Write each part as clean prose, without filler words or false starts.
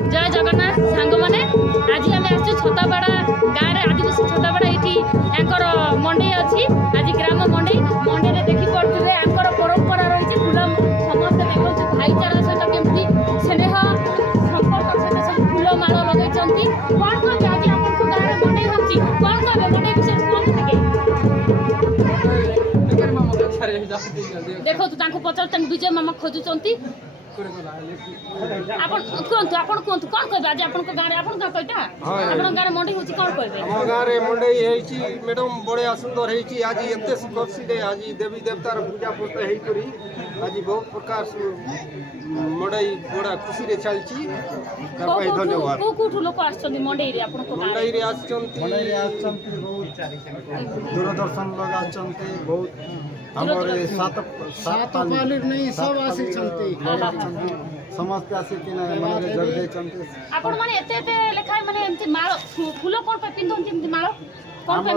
जय जगन्नाथ सांग मैंने आज आम आस छताबाड़ा गाँव में आदिवासी छताबाड़ा ये मंडई अच्छी आज ग्राम मंडई मंडई में देखी पड़े आंकर परंपरा रही फूल समस्त देखो भाईचारा सहित केमती स्नेह संपर्क सहित सब फूल माल लगे कौन कहे आज आप गाँव में मंडई होती कौन कहे मंडई विषय कहते देखो तो पचार विजय मामा खोजुंट आपण कहतु आपण कहतु कौन कहबे आज आपण गाँव में आपण कईटा आपण गाँव मंडई होची कौन कहबे हम गाँव में मंडई हेची मैडम बढ़िया सुंदर हेची आज एते खुशी दे आज देवी देवतार पूजा पूजा हेई करी आज बहुत प्रकार मंडई बड़ा खुशी रे चलची तापाई धन्यवाद को लोक आछन मंडई रे आपण को मंडई रे आछंती बहुत दूरदर्शन लोग आछंती बहुत हमरे सात पालिक नहीं सब आसी छंती समस्त आसी कि ना मंडई जग दे छंती आपण माने एते एते लेखाय माने एमती माळ फूल कोन पे पिंधन एमती माळ कोन पे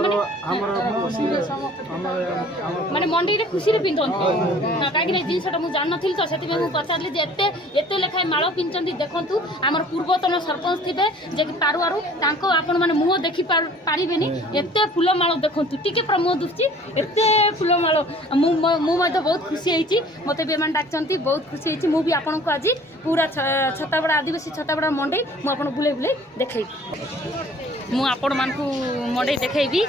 माने मंडी रे खुशी रे पिंधन ना काहे कि जिनसटा मु जान नथिल तो सेति मु पचारली जे एते एते लेखाय माळ पिंचंती देखंतु हमर पूर्वतन सरपंच थिबे जे कि पारुआरु तांको आपण माने मुह देखि पारिबेनी एते फूल माळ देखंतु टिके प्रमोद दुछि एते फूल माळ मु मते बहुत खुशी हेची मते बेमान डाकचंती बहुत खुशी हेची मु भी आपण को आज पूरा छताबड़ा आदिवासी छताबड़ा मंडई मु आपण बुले बुले देखै मु आपण मान को मंडई देखैबी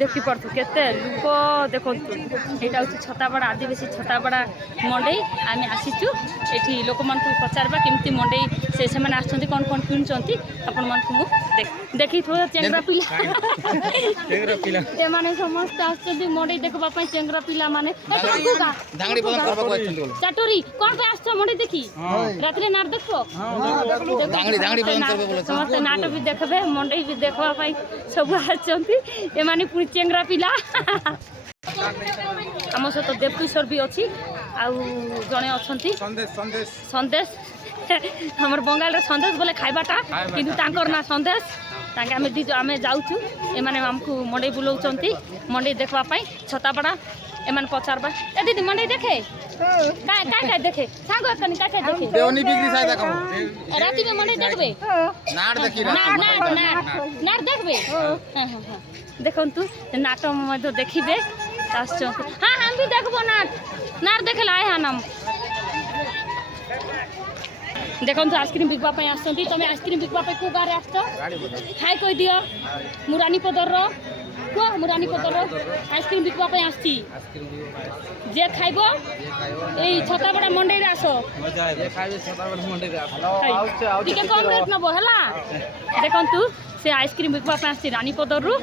देखी पड़तु केते लोक देखु यहाँ हूँ छताबड़ा आदिवासी छताबड़ा मंडई आम आसीचु ये लोक मान पचारवा केमती मंडई से मैंने आसछन्ती कौन कौन किणुचंती आपण मान को देखी थोड़ा चेंगरा पिला एमाने समस्त आसछन्ती मंडई देखबा पई चेंगरा पिला माने चाटोरी कौन पे आसछ मंडई देखी रात रे नाट देखो समस्त नाट भी देखबे मंडई भी देखबा पई सब आसछन्ती एमाने पुरी चेंगरा पिला आम सहित देवकिशोर भी अच्छी आउ जड़े अच्छा संदेश हमर बंगाल रे संदेश बोले खाइबाटा किंतु तांकर ना संदेश तांके आमे दी आमे जाउचु एमाने हमकु मंडई बुलाउचंती मंडई देखबा पई छताबड़ा एमान पचारबा ए दीदी मंडई देखे काय देखे सांग कनी काय देखे देवनी बिक्री साय देखो राती में मंडई देखबे नाट देखी नाट देखबे हां देखंतु नाट मध्य देखिबे हाँ हम भी देखबो नाट देखला आए हम देखंतु आइसक्रीम बिकबा पई आछंती तमे आइसक्रीम बिकबा पई को गारे आछतो हाय कहि दियो मुरानी पदर रो को मुरानी पदर रो आइसक्रीम बिकबा पई आछती जे खाइबो एई छताबड़ा मंडई रे आसो जे खाइबे छताबड़ा मंडई रे आसो टिके कम रेट नबो हला देखंतु से आइसक्रीम बिकबा पई आछती रानी पदर रो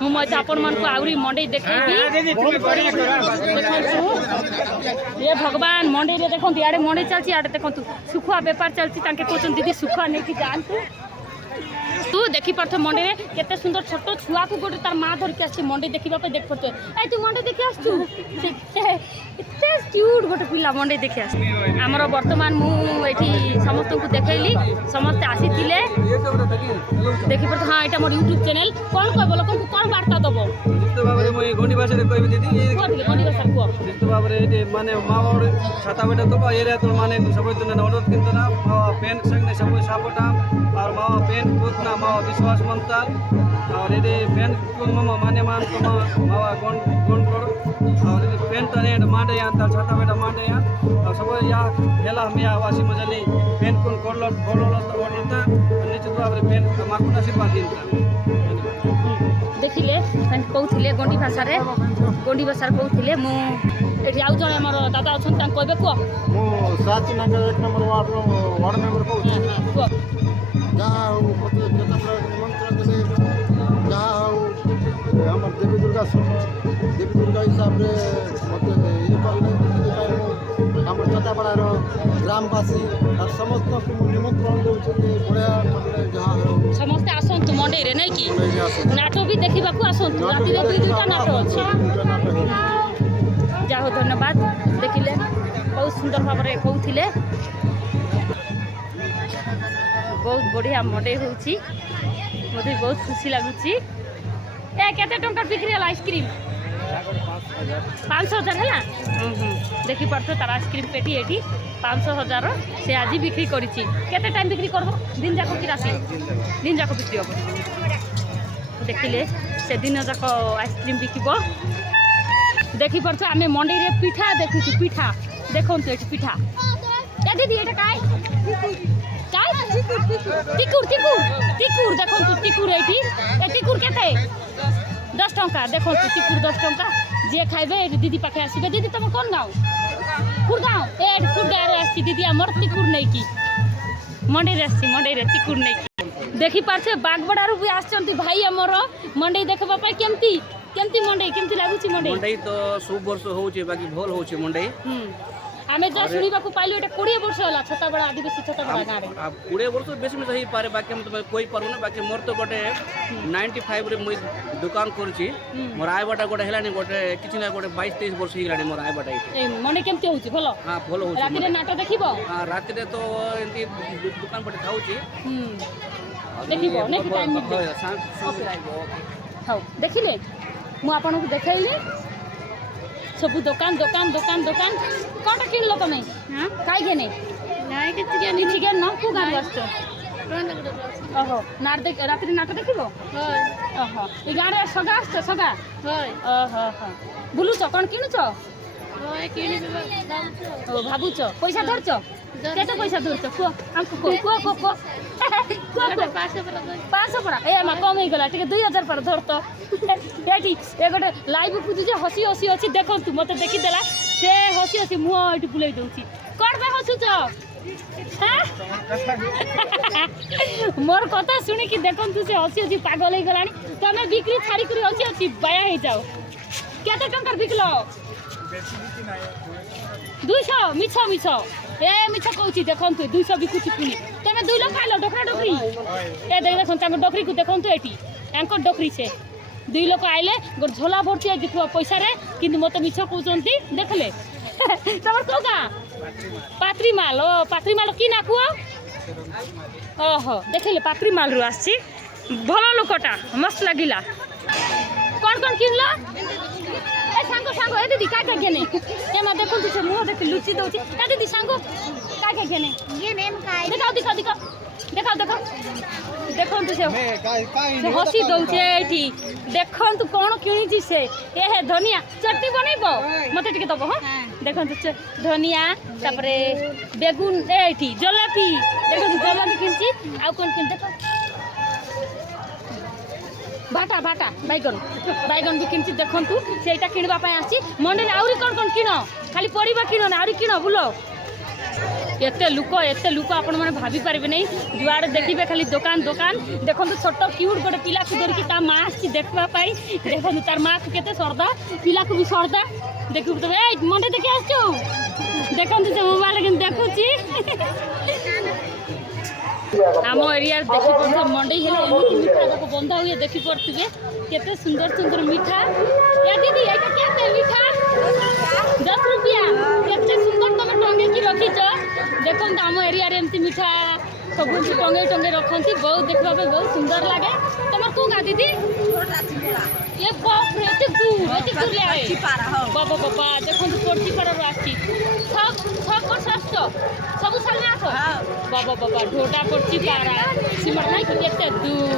मु मत आपण मन को आउरी मंडई देखैबी ये भगवान मंडई रे देखंतु याडे मंडई चलची याडे देखंतु सुखुआ व्यापार चलची तांके कोचन दीदी सुखुआ नेकी जानतु तू देखी पार्थ मंडई रे केते सुंदर छोटो छुआ को गोटे तार मां धर के आछि मंडई देखिबा पे देख पड़तो ए तू मंडई देखि आछू इते क्यूट गोटे पिला मंडई देखि आछ हमर वर्तमान मु एठी समस्त को देखैली समस्त आसीतिले देखि पड़तो हां एटा मोर YouTube चैनल कोन कहबो लोक को कोन वार्ता दबो निश्चित भाबरे मो गोंडी भाषा रे कहबे दीदी गोंडी भाषा को निश्चित भाबरे एटे माने मावर छताबड़ा तो एरिया तो माने सबे तो अनुरोध किंतना पेन संग सब सपोर्ट और मावा पेन पूतना मावा विश्वास मंता और ये पेन कुन माने मान तो मावा गोन करो और ये पेन तने मांडे या ता छाता बेटा मांडे या और सब या हेला हम या वासी मजली पेन कुन कोलो तो ओडता निश्चित भाबरे पेन माकुन आशीर्वाद दिनता देखिले कहते गोंडी भाषा कहते मु एठी आउ जण हमर दादा अछन तां कहबे को मो सात नंबर 1 नंबर वार्ड मेंबर को जहाँ मत निमंत्रण देले जहाँ हमर देवी दुर्गा हिसाब से मत ये कले हमर छताबड़ार ग्रामवासी और समस्त को निमंत्रण दे बढ़िया जहाँ समस्त आसंतु मंडई रे नै कि नाटक भी देखा आसंतु राति रे दुईटा नाटक अछि जाहो धन्यवाद देखिले बहुत सुंदर भाव में कहते बहुत बढ़िया मंडई होची मते बहुत खुशी लगुची ए केते टंका बिक्री हला आइसक्रीम 500,000 है देखी पार्थ तार आइसक्रीम पेटी ये 500,000 से आज बिक्री करिछि केते टाइम बिक्री करबो दिन जाक कि राति दिन जाक बिक्री हम देखिले से दिन जाक आइसक्रीम बिकिबो देखी पार्थ आम मंडी रे पिठा देखुछि पिठा देखो तो पिठा ए दीदी एटा काय टिकुर टिकुर टिकुर देखो तो टिकुर एटी ए टिकुर केते 10 टंका देखो तो टिकुर 10 टंका जे खाइबे दीदी पाखे आसबे दीदी तुम कौन गाँव खुरगाँव ए खुरगाँव आसी दीदी आमर टिकुर नहीं की मंडी आसी मंडी टिकुर नहीं की देखी पार्थे बागबड़ारू भी आछंती भाई आमर मंडी देखबा पाई केमती केमती मंडी केमती लागुची मंडी मंडी तो सब वर्ष होचे बाकी भल होचे मंडी आमे जा सुनिबा को पाइलो एटा 20 वर्ष होला छताबड़ा आदिवासी छताबड़ा गाँव रे अब 20 वर्ष बेसी में सही पारे बाकी हम तो कोई पारू ना बाकी मोर तो गोटे 95 रे मुई दुकान करछि मोर आयबाटा गोटे हेलानी गोटे किछि ना गोटे 22 23 वर्ष हिलानी मोर आयबाटा ए मंडी केमती होची भलो हां भल होची राति रे नाटक देखिबो हां राति रे तो एंती दुकान पटे खाउछि देखिबो नै कि टाइम मिलबो हां देखिले मु आपन को देखाइले सब दुकान दुकान दुकान दुकान कोटा किनलो तमे हां काय घेने नाही किछि घेने चिकन न को गान बसतो ओहो नाट देख रात्रि नाटक देखिबो होय ओहो ई गारे सगा आछतो सगा होय ओहो हो बुलुछ कोन किनुछ होय किनिबे ओ भाबुछ पैसा धरछ केते पैसा धरछ को हमको को 500 पड़ा ए मा कम ही गला ठीक 2000 पर धरतो एटी ए गोटे लाइव पूजी जे हसी हसी अछि देखो तू मते देखि देला से हसी हसी मुह एटी बुलाई दउची कोन बे हसुछ मोर कथा सुनी कि देखो तू से हसी हसी पागल हो गलानी तमे बिक्री छाड़ी करी हसी हसी बाया हे जाओ केते टंकर बिकलो 200 मिछो मिछो ए मिछो कहूची देखो तू 200 बिकुची पुनी तमे 2 लोग खाइलो डोकरा डोकरी ए देखो तमे डोकरी को देखो तू एटी एंको डोकरी से 2 लोग आइले गोर झोला भरती देखो पैसा रे किंतु मते मिछो कहउचंती देखले तमर को का पात्री माल की ना कुआ ओहो देखले पात्री माल रु आसी भलो लोकटा मस्त लागिला कौन कौन किनला ए सांगो सांगो ए दीदी का घेने ए मा देखो तू से मुंह देख लुची दउची ए दीदी सांगो का घेने घेने खाई दिखाओ दिखाओ दिखाओ देखो देखो देखो तू से हसी दउचे एठी देखो तू कोन किनी से ए हे धनिया चटनी बनैबो मते टिके दबो हां देखो तू धनिया तापरे बेगुन एठी जलेबी देखो तू जलेबी किनची आ कोन किन देखो बाटा बाटा बैगन भी किनची देखो तू सेटा किनबा पय आसी मंडी आउरी कोन कोन किनो खाली परिबा किनो ना आउरी किनो बुलो एते लुक आपण माने भाभी पारबे नै जुआड़ देखिबे खाली दुकान दुकान देखो तो छोट क्यूट गोटे पिला को धर की ता मां आसी देखबा पाई देखो तार मां को केते सरदा पिला को भी सरदा देखु तो ए मंडे देखि आछो देखो तो मोबाइल के देखुची आम एरिया देखि पड़ो मंडी हेले एमती मीठा जाक बंधा हुए देखि पड़े केते सुंदर सुंदर मीठा या दीदी एटा केते मीठा 10 रुपया केते सुंदर तुम टंगे की रखीच देखो आम एरिया रे एमती मीठा सब टंगे टंगे रखती बहुत देखा बहुत सुंदर लगे तुम को गा दीदी ये बाप रे एते दूर ले आए बाबा बाबा देखो कोर्टी पर आछि सब को सस्तो सब साल ना तो बाबा बाबा ढोटा कोर्टी पारा सिमर नहीं कि एते दूर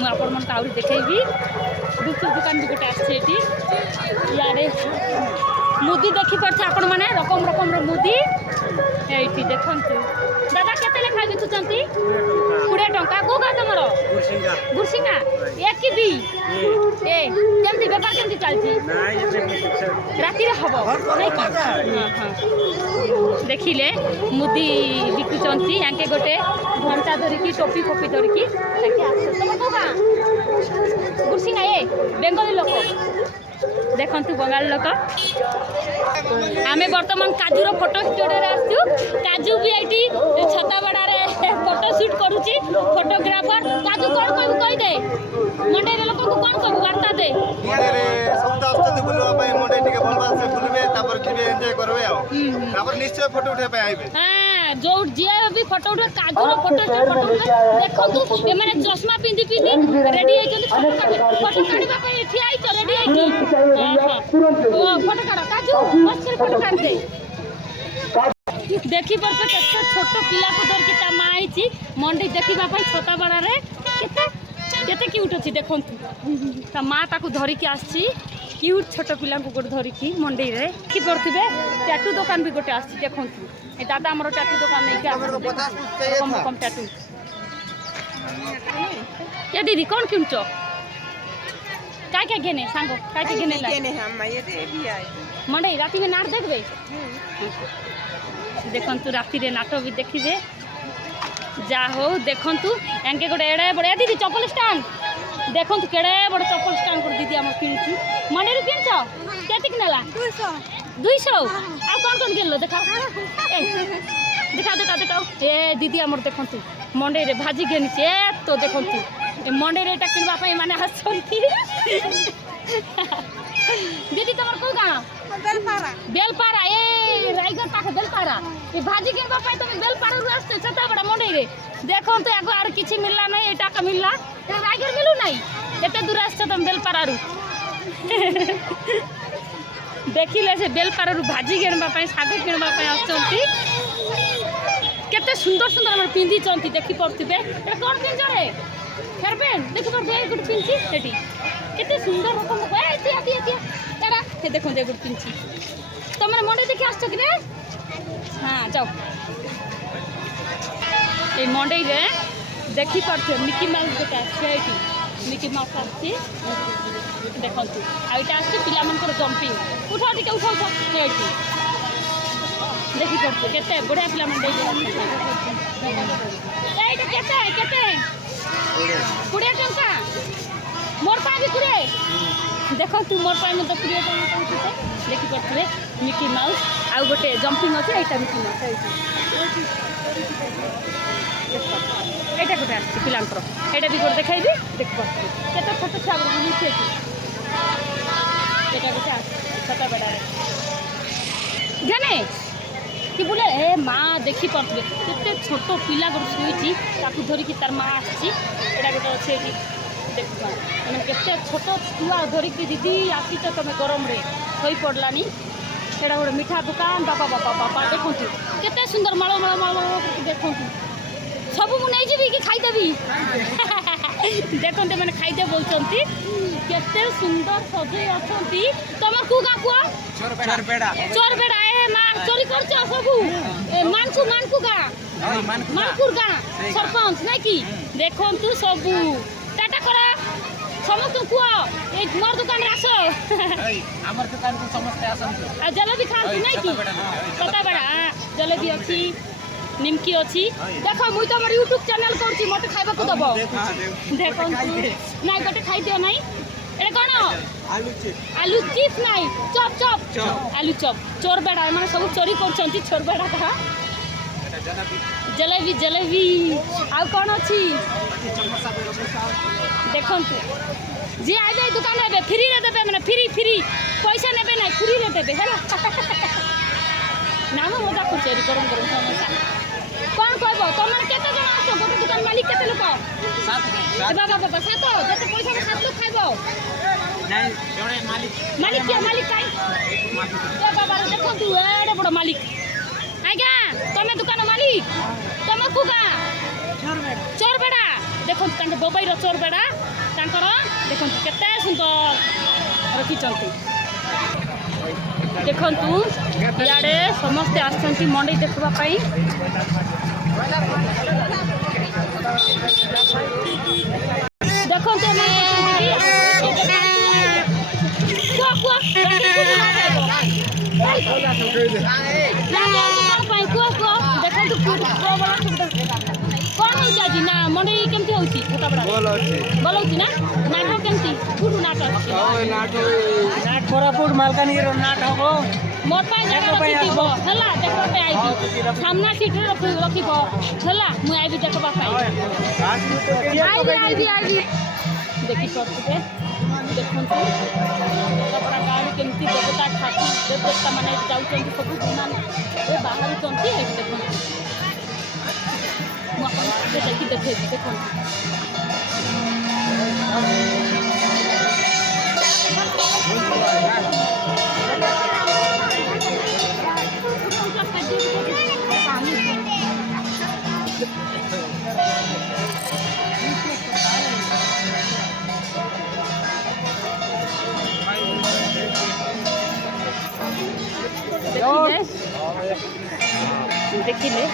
मु आपन मन काउरी देखैबी दुकान भी गोटे आछे एटी यारे मुदी देखि पड़छ आपण माने रकम रकम रो मुदी एठी देखंतु दादा केते ले खाइ बिकुचंती 20 टंका को गा तमरो गुरसिंगा एक की दी ए केमती व्यापार केमती चलछि राति रे हबो नै हां हां देखिले मुदी बिकुचंती याके गोटे घंटा धरि की टोपी कोपी धरि की ताके आछो तम को गा गुरसिंगा ए बेंगली लोक देखंतु बंगाल लोक आमे वर्तमान काजूर फोटो स्टूडियो आसु काजू भी एटी छताबड़ा रे फोटो शूट करूची फोटोग्राफर काजू कोन कोन कहि दे मंडे रे लोक को कोन कोन वार्ता दे मंडे रे सब आछते बुलवा पय मंडे टिके भलवा से बुलबे तापर जिबे एन्जॉय करबे आ तापर निश्चय फोटो उठे पय आइबे हां जो जी भी फोटो उठे काजूर फोटो फोटो उठे देखंतु एमाने चश्मा पिंदी पिंदी रेडी होइछन फोटो काढिबा पई ठिया आइछ रेडी आइकी ओ फोटो काढ काजू मस्त कर फोटो काढ दे देखि परछे केते छोट पिला को धर के ता मा आइछि मंडी देखिबा पई छोटा बड़ा रे केते केते क्यूट अछि देखंतु ता मा ताकू धरि के आछि क्यूट छोट पिला को गोट धरि की मंडी रे की करथिबे टैटू दुकान भी गोटे आछि देखंतु ए दादा हमरो टैटू दुकान नहीं के कम कम टैटू ये दीदी कौन किनचो काय काय घेने सांगो काय काय घेने लागे हम ये दे भी आए मंडे राती में नाट देखबे देखंतु राती रे नाटक भी देखिबे जा हो देखंतु एंके गोटे एड़े बड़े दीदी चप्पल स्टैंड देखंतु केड़े बड़ चप्पल स्टैंड कर दीदी हमर किनची मंडे रे किनचो केतिक नेला 200 आ कौन कौन किनलो देखा देखा ए दीदी हमर देखंतु मंडे रे भाजी घेनिचे तो देखंतु ए मंडे रे एटा किनबा पई माने हसंती दीदी तमर को गाना बेलपारा ए रायगढ़ पाखे बेलपारा ए भाजी किनबा पई तुम बेलपारा रु आस्ते छता बड़ा मंडे रे देखंतु एगो आर किछि मिलला नै एटा का मिलला ए रायगढ़ मिलु नै एते दूर आस्ते तुम बेलपारा रु देखिले से बेलपारा रु भाजी किनबा पई साग किनबा पई आछंती केते सुंदर सुंदर हमर पिंदी चंती देखि पड़थिबे ए कोन पिंजो रे फेरबेन देखि पड़थे गुड पिंची एटी केते सुंदर रकम ए एती एरा हे देखो जे गुड पिंची तमरे मंडी देखि आछो कि रे हां जाओ ए मंडी रे देखि पड़थे मिकी माउस गोटा सेटी मिकी माउस आछि देखंतु आ इटा आछि पिला मन कर जंपिंग उठा टिके उठा सेटी देखि पड़थे केते बढिया पिला मन देइ एटा केते केते 20 टंका मोर पा भी कुरे देखो तू मोर पा में तो 20 टंका कहते देखि पड़थे मिकी माउस आ गोटे जंपिंग अछि एटा मिकी माउस एटा गोटे अछि पिलांकर एटा भी गोटे देखाइबी देख पड़थे केते छोट छाग बुझी छै एटा गोटे अछि छोटा बड़ा जाने कि बोले ए माँ देखी पड़े केते छोट पिला गोटे शुई ताकू धरिकी तार माँ आसी एटा गोटे अच्छे देखा मैंने केते छोट छुआ धरिकी दीदी आसी तो तुम गरम रे होई पड़लानी एटा गोटे मिठा दुकान बापा बापा बापा देखु केते सुंदर माଳ माଳ माଳ देखु सब मु नहीं जीवी कि खाईदेवी देखते मैंने खाईदे बोलते केते सुंदर सजे अछंती तमर कु गा कुआ चोरबेड़ा ए मां चोरी करछ सबु मानकु गा मानकुर गा सरपंच नहीं कि देखंतु सबु टाटा करा समस्त कुआ ए मोर दुकान आसो हमर दुकान को समस्त आसन आ जलेबी खांती नहीं कि पता बड़ा जलेबी अछि निमकी अछि देखो मुई तो हमर YouTube चैनल करछि मते खाइबा को दबो देखो नहीं गोटे खाइ दियो नहीं एटा कोन आलू चिप्स नहीं चॉप आलू चॉप चोर बेड़ा माने सब चोरी करछंती चोर बेड़ा का जलेबी आ कोन अछि देखंतु जी आइबे दुकान आइबे फ्री रे देबे माने फ्री पैसा नेबे नहीं फ्री रे देबे हैला नाम मजा कर चोरी गरम समोसा कौन कहबो तमर केते जण आछो गोटे दुकान मालिक केते लोक 7 बाबा सात जते पैसा में 7 लोग खाइबो नहीं जणे मालिक काई ए बाबा देखो तू एडे बड़ मालिक आज्ञा तमे दुकान मालिक तमे कुगा चोर बेड़ा देखो तांके बबाई रो चोर बेड़ा तांकर देखो केते सुंदर रखी चलती देखंतु इयाडे समस्त आछंती मंडी देखबा पई देखंतु मन कौन होजी ना मंडी केमती होची छोटा बड़ा बोल होची ना नाटक केमती गुडू नाटक नाट कोरापुट मालकानगिरी नाट हबो मोर पाई जागा रखिबो हला देखो पे आइबी सामना सीट रे रखिबो हला मु आइबी देखबा पाई आइबी देखि करते देखंतु बड़ा गाड़ी केमती देवता ठाकुर देवता माने जाउचंती सब विमान ए बाहर चंती है देखो देखी देखे देखो देखिले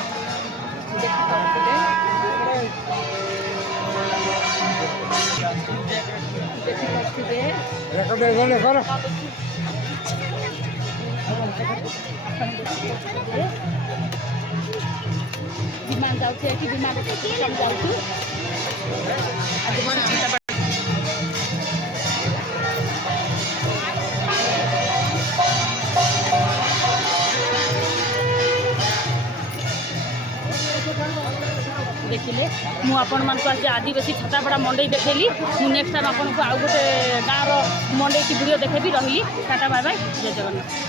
विमान जाऊँ कि विमान जाऊँ देखिले मु आपण मान आज आदिवासी छातापड़ा मंडई देखली मु नेक्स्ट टाइम आपन को आउ गोटे गाँव मंडई की वीडियो देखेबी रही टाटा बाय बाय जय जगन्नाथ।